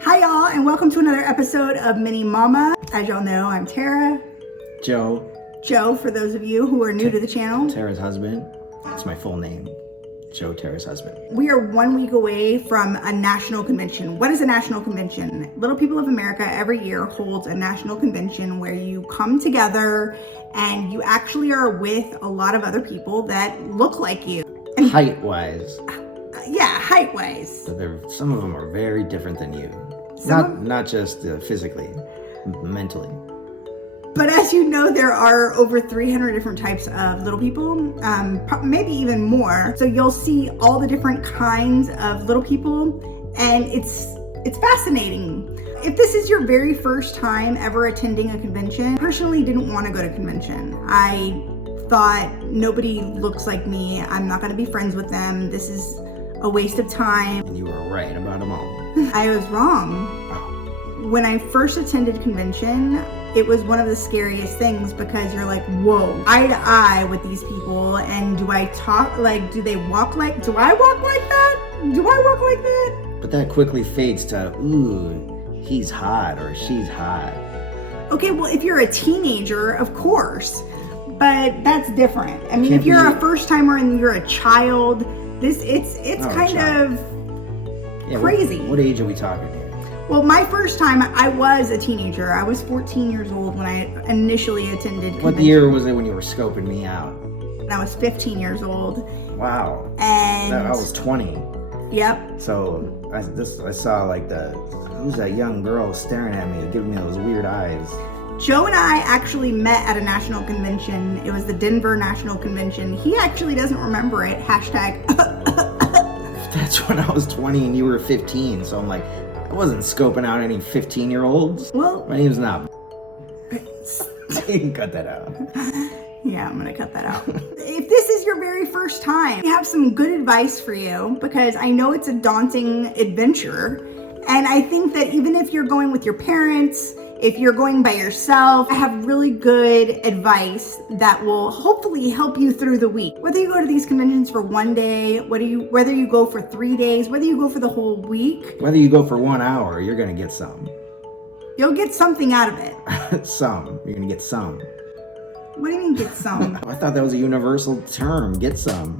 Hi y'all, and welcome to another episode of Mini Mama. As y'all know, I'm Terra. Joe, For those of you who are new to the channel. Terra's husband. It's my full name. Joe, Terra's husband. We are 1 week away from a national convention. What is a national convention? Little People of America every year holds a national convention where you come together and you actually are with a lot of other people that look like you. And Height-wise. yeah, height-wise. But some of them are very different than you. Not just physically, mentally. But as you know, there are over 300 different types of little people, maybe even more. So you'll see all the different kinds of little people, and it's fascinating. If this is your very first time ever attending a convention, I personally didn't want to go to convention. I thought, nobody looks like me. I'm not going to be friends with them. This is a waste of time. And you were right about them all. I was wrong. When I first attended convention, it was one of the scariest things because you're like, whoa, eye to eye with these people. And do I walk like that? Do I walk like that? But that quickly fades to, ooh, he's hot or she's hot. Okay, well, if you're a teenager, of course, but that's different. I mean, if you're a first timer and you're a child, it's kind of crazy. What age are we talking here? Well, my first time, I was a teenager. I was 14 years old when I initially attended convention. What year was it when you were scoping me out? I was 15 years old. Wow. And I was 20. Yep. So I saw like who's that young girl staring at me, giving me those weird eyes. Joe and I actually met at a national convention. It was the Denver National Convention. He actually doesn't remember it. Hashtag. That's when I was 20 and you were 15. So I'm like, I wasn't scoping out any 15-year-olds. Well, my name's not. You can cut that out. Yeah, I'm gonna cut that out. If this is your very first time, we have some good advice for you because I know it's a daunting adventure. And I think that even if you're going with your parents, if you're going by yourself, I have really good advice that will hopefully help you through the week. Whether you go to these conventions for one day, whether you go for 3 days, whether you go for the whole week. Whether you go for 1 hour, you're gonna get some. You'll get something out of it. You're gonna get some. What do you mean get some? I thought that was a universal term, get some.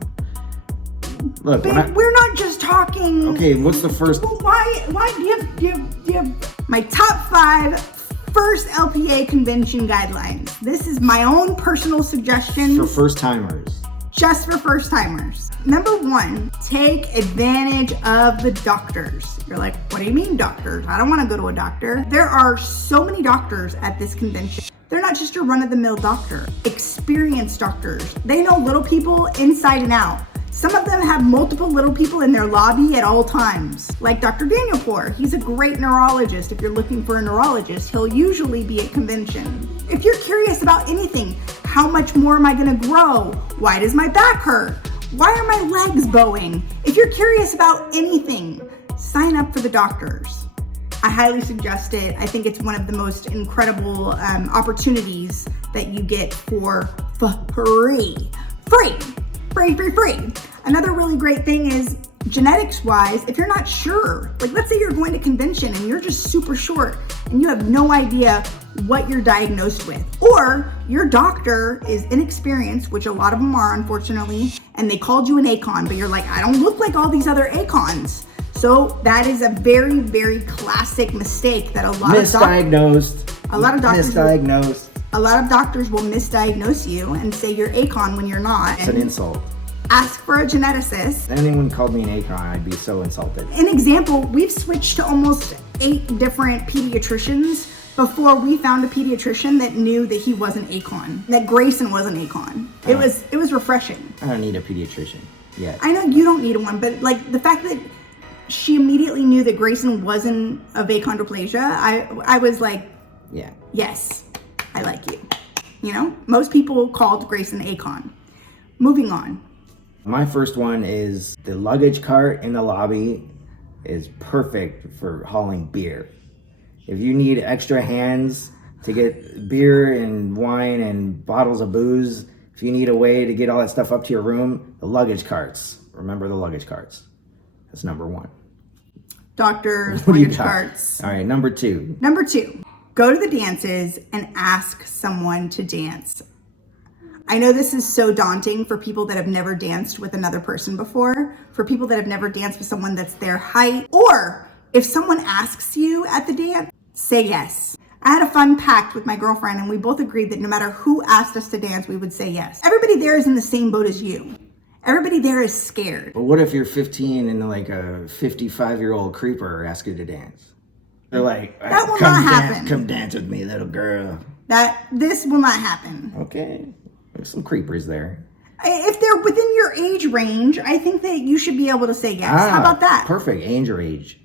Look, Babe, we're not just talking. Okay, what's the first? Why do you have my top 5 first LPA convention guidelines? This is my own personal suggestion. For first timers. Just for first timers. Number 1, take advantage of the doctors. You're like, what do you mean doctors? I don't want to go to a doctor. There are so many doctors at this convention. They're not just your run-of-the-mill doctor. Experienced doctors. They know little people inside and out. Some of them have multiple little people in their lobby at all times. Like Dr. Daniel Poor, he's a great neurologist. If you're looking for a neurologist, he'll usually be at convention. If you're curious about anything, how much more am I gonna grow? Why does my back hurt? Why are my legs bowing? If you're curious about anything, sign up for the doctors. I highly suggest it. I think it's one of the most incredible opportunities that you get for free. Free. Another really great thing is genetics wise, if you're not sure, like let's say you're going to convention and you're just super short and you have no idea what you're diagnosed with, or your doctor is inexperienced, which a lot of them are unfortunately, and they called you an ACON, but you're like, I don't look like all these other ACONs. So that is a very, very classic mistake that a lot of doctors will misdiagnose you and say you're ACON when you're not. It's an insult. Ask for a geneticist. If anyone called me an ACON, I'd be so insulted. An example, we've switched to almost 8 different pediatricians before we found a pediatrician that knew that he was an ACON, that Grayson was an ACON. It was refreshing. I don't need a pediatrician yet. I know you don't need one, but like the fact that she immediately knew that Grayson wasn't of achondroplasia, I was like, yeah, yes, I like you. You know, most people called Grayson ACON. Moving on. My first one is the luggage cart in the lobby is perfect for hauling beer. If you need extra hands to get beer and wine and bottles of booze, if you need a way to get all that stuff up to your room, the luggage carts. Remember the luggage carts. That's number 1. doctors, What do you luggage got? carts. All right, number 2. Number 2, go to the dances and ask someone to dance. I know this is so daunting for people that have never danced with another person before, for people that have never danced with someone that's their height, or if someone asks you at the dance, say yes. I had a fun pact with my girlfriend and we both agreed that no matter who asked us to dance, we would say yes. Everybody there is in the same boat as you. Everybody there is scared. But what if you're 15 and like a 55-year-old creeper asks you to dance? They're like, That will come not happen. Come dance with me, little girl. This will not happen. Okay, there's some creepers there. If they're within your age range, I think that you should be able to say yes. How about that? Perfect. Age range.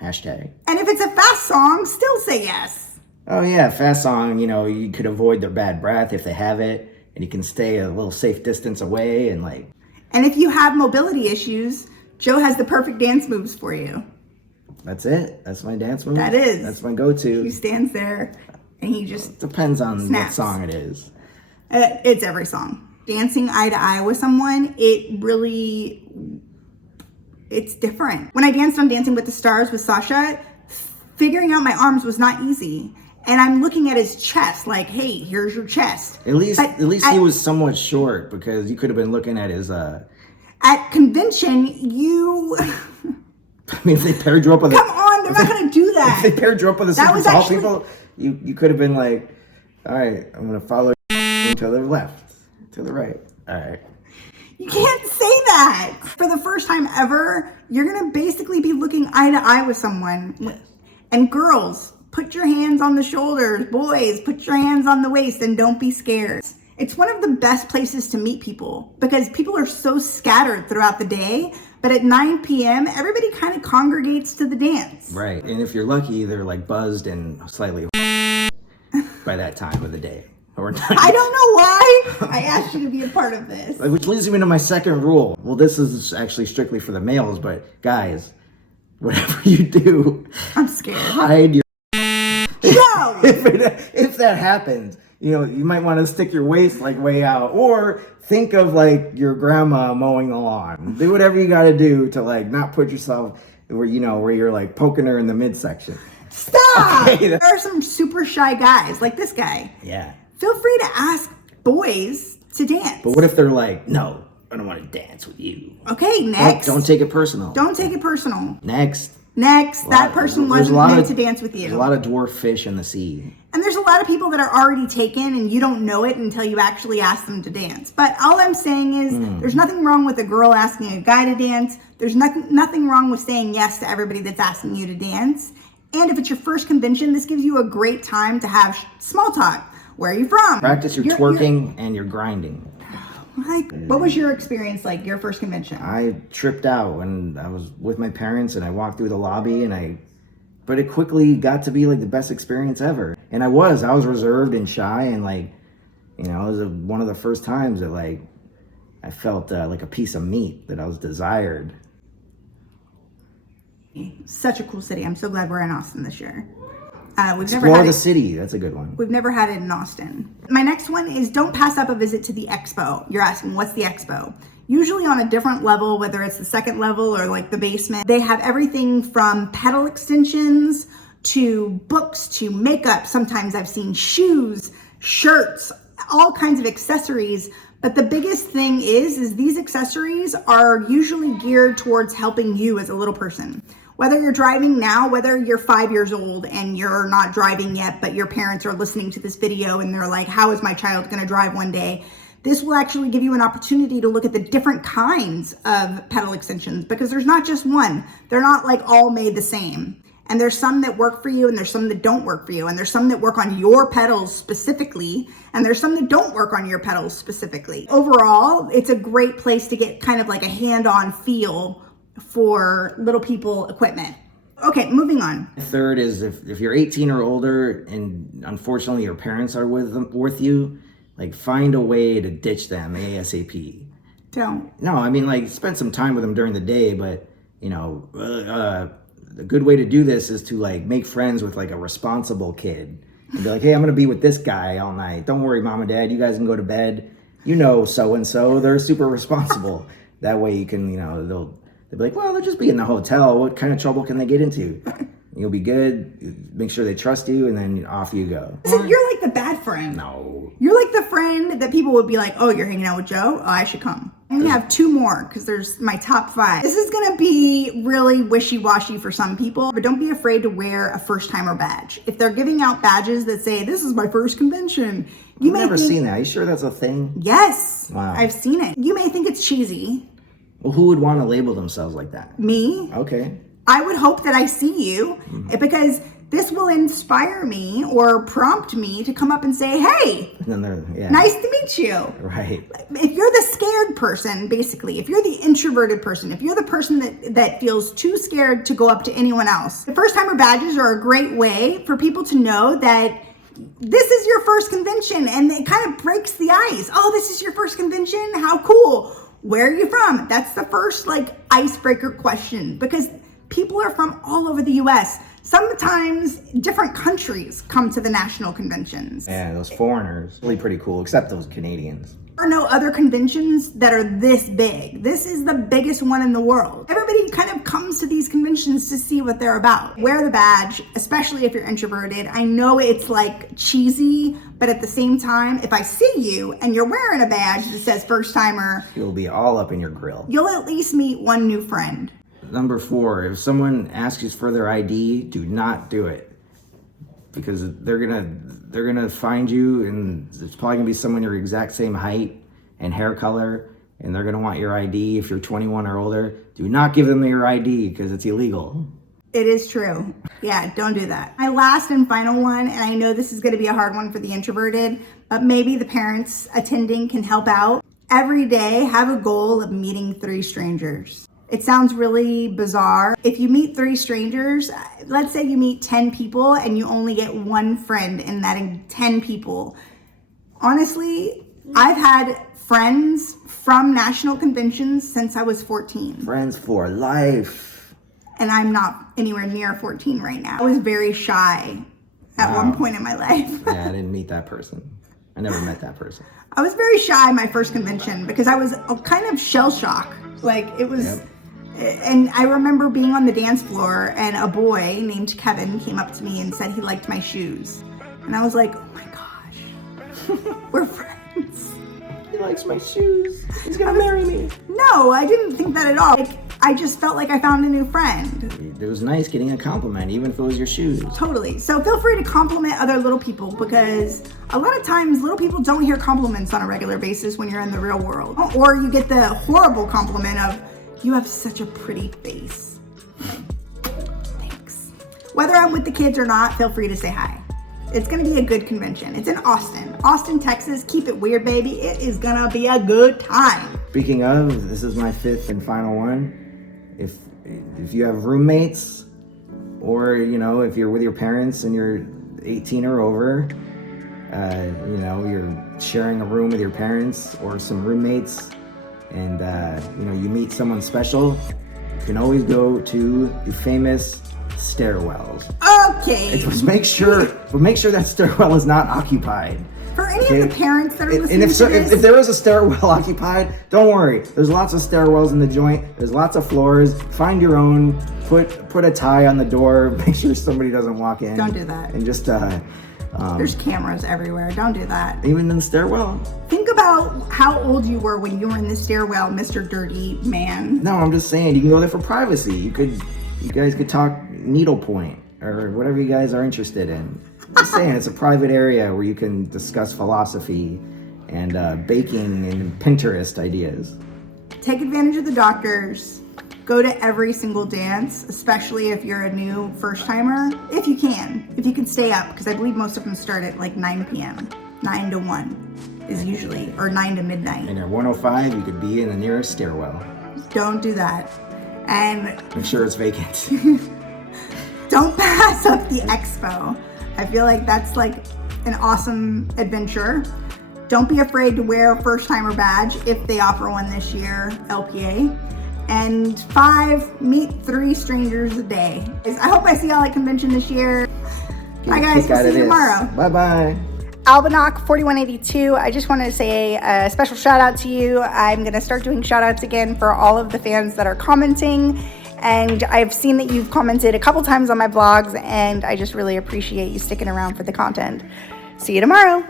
Hashtag. And if it's a fast song, still say yes. Oh yeah, fast song, you could avoid their bad breath if they have it, and you can stay a little safe distance away and like. And if you have mobility issues, Joe has the perfect dance moves for you. That's it. That's my dance move. That is. That's my go-to. He stands there and he just depends on snaps. what song it is. It's every song. Dancing eye to eye with someone, it's different. When I danced on Dancing with the Stars with Sasha, figuring out my arms was not easy. And I'm looking at his chest like, hey, here's your chest. At least he was somewhat short, because you could have been looking at his At convention, you I mean, if they paired you up with come on, they're not gonna do that. If they paired you up with a That super was tall actually- people, you could have been like, all right, I'm gonna follow you to the left, to the right. All right. You can't say that. For the first time ever, you're gonna basically be looking eye to eye with someone. Yes. And girls, put your hands on the shoulders. Boys, put your hands on the waist and don't be scared. It's one of the best places to meet people because people are so scattered throughout the day. But at 9 p.m., everybody kind of congregates to the dance. Right. And if you're lucky, they're like buzzed and slightly by that time of the day or night. I don't know why I asked you to be a part of this. Which leads me to my second rule. Well, this is actually strictly for the males, but guys, whatever you do, I'm scared. hide your Joe! if that happens, you might want to stick your waist like way out, or think of like your grandma mowing the lawn. Do whatever you got to do to like not put yourself where you're like poking her in the midsection. Stop! Okay. There are some super shy guys like this guy. Yeah. Feel free to ask boys to dance. But what if they're like, no, I don't want to dance with you. Okay, next. Don't take it personal. Don't take it personal. Next. That person wasn't meant to dance with you. There's a lot of dwarf fish in the sea. And there's a lot of people that are already taken and you don't know it until you actually ask them to dance. But all I'm saying is there's nothing wrong with a girl asking a guy to dance. There's nothing wrong with saying yes to everybody that's asking you to dance. And if it's your first convention, this gives you a great time to have small talk. Where are you from? Practice your twerking and your grinding. What was your experience like, your first convention? I tripped out when I was with my parents and I walked through the lobby but it quickly got to be like the best experience ever. And I was reserved and shy, and like, it was one of the first times that like I felt like a piece of meat, that I was desired. Such a cool city. I'm so glad we're in Austin this year. Explore the city. That's a good one. We've never had it in Austin. My next one is don't pass up a visit to the expo. You're asking, what's the expo? Usually on a different level, whether it's the second level or like the basement. They have everything from pedal extensions to books to makeup. Sometimes I've seen shoes, shirts, all kinds of accessories. But the biggest thing is these accessories are usually geared towards helping you as a little person. Whether you're driving now, whether you're 5 years old and you're not driving yet, but your parents are listening to this video and they're like, how is my child going to drive one day? This will actually give you an opportunity to look at the different kinds of pedal extensions, because there's not just one. They're not like all made the same. And there's some that work for you and there's some that don't work for you. And there's some that work on your pedals specifically. And there's some that don't work on your pedals specifically. Overall, it's a great place to get kind of like a hand-on feel for little people equipment. Okay, moving on. Third is if you're 18 or older and unfortunately your parents are with you, like find a way to ditch them ASAP. Don't. No, I mean like spend some time with them during the day, but the good way to do this is to like make friends with like a responsible kid and be like, hey, I'm gonna be with this guy all night. Don't worry, mom and dad, you guys can go to bed. So and so, they're super responsible. That way you can, They'll be like, well, they'll just be in the hotel. What kind of trouble can they get into? You'll be good. Make sure they trust you, and then off you go. So you're like the bad friend. No. You're like the friend that people would be like, oh, you're hanging out with Joe? Oh, I should come. I only have 2 more because there's my top 5. This is going to be really wishy-washy for some people, but don't be afraid to wear a first-timer badge. If they're giving out badges that say, this is my first convention, you may Never think, seen that. Are you sure that's a thing? yes, Wow. I've seen it. You may think it's cheesy. Well, who would want to label themselves like that? Me, Okay. I would hope that I see you because this will inspire me or prompt me to come up and say, hey, And then they're, nice to meet you. Right. If you're the scared person, basically, if you're the introverted person, if you're the person that feels too scared to go up to anyone else, the first timer badges are a great way for people to know that this is your first convention, and it kind of breaks the ice. Oh, this is your first convention? How cool. Where are you from? That's the first icebreaker question, because people are from all over the US. Sometimes different countries come to the national conventions. Yeah, those foreigners. Really pretty cool, except those Canadians. There are no other conventions that are this big. This is the biggest one in the world. Everybody kind of comes to these conventions to see what they're about. Wear the badge, especially if you're introverted. I know it's cheesy, but at the same time, if I see you and you're wearing a badge that says first timer, You'll be all up in your grill. you'll at least meet one new friend. Number 4, if someone asks you for their ID, do not do it. Because they're gonna find you, and it's probably gonna be someone your exact same height and hair color, and they're gonna want your ID if you're 21 or older. Do not give them your ID because it's illegal. It is true. Yeah, don't do that. My last and final one, and I know this is gonna be a hard one for the introverted, but maybe the parents attending can help out. Every day, have a goal of meeting 3 strangers. It sounds really bizarre. If you meet 3 strangers, let's say you meet 10 people and you only get 1 friend in that 10 people. Honestly, I've had friends from national conventions since I was 14. Friends for life. And I'm not anywhere near 14 right now. I was very shy at one point in my life. Yeah, I didn't meet that person. I never met that person. I was very shy my first convention because I was kind of shell shocked. It was... Yep. And I remember being on the dance floor and a boy named Kevin came up to me and said he liked my shoes. And I was like, oh my gosh, we're friends. He likes my shoes. He's gonna marry me. No, I didn't think that at all. I just felt like I found a new friend. It was nice getting a compliment, even if it was your shoes. Totally. So feel free to compliment other little people, because a lot of times little people don't hear compliments on a regular basis when you're in the real world. Or you get the horrible compliment of, you have such a pretty face. Thanks. Whether I'm with the kids or not, feel free to say hi. It's gonna be a good convention. It's in Austin, Texas. Keep it weird, baby. It is gonna be a good time. Speaking of, this is my 5th and final one. If you have roommates, or if you're with your parents and you're 18 or over, you're sharing a room with your parents or some roommates, and you meet someone special, you can always go to the famous stairwells. Okay. But make sure that stairwell is not occupied. For any of the parents that are listening And to this, if there is a stairwell occupied, don't worry. There's lots of stairwells in the joint. There's lots of floors. Find your own. Put a tie on the door. Make sure somebody doesn't walk in. Don't do that. And just there's cameras everywhere. Don't do that. even in the stairwell. Think about how old you were when you were in the stairwell, Mr. Dirty Man. No, I'm just saying you can go there for privacy. You guys could talk needlepoint or whatever you guys are interested in. I'm just saying it's a private area where you can discuss philosophy and baking and Pinterest ideas. Take advantage of the doctors. Go to every single dance, especially if you're a new first timer. If you can stay up, because I believe most of them start at 9 p.m. 9 to 1 is usually, or 9 to midnight. And at 105, you could be in the nearest stairwell. Don't do that. And Make sure it's vacant. don't pass up the expo. I feel like that's an awesome adventure. Don't be afraid to wear a first timer badge if they offer one this year, LPA. And 5, meet 3 strangers a day. I hope I see y'all at convention this year. Bye guys, we'll see you tomorrow. Bye bye. Albanock4182, I just wanted to say a special shout out to you. I'm going to start doing shout outs again for all of the fans that are commenting. And I've seen that you've commented a couple times on my blogs, and I just really appreciate you sticking around for the content. See you tomorrow.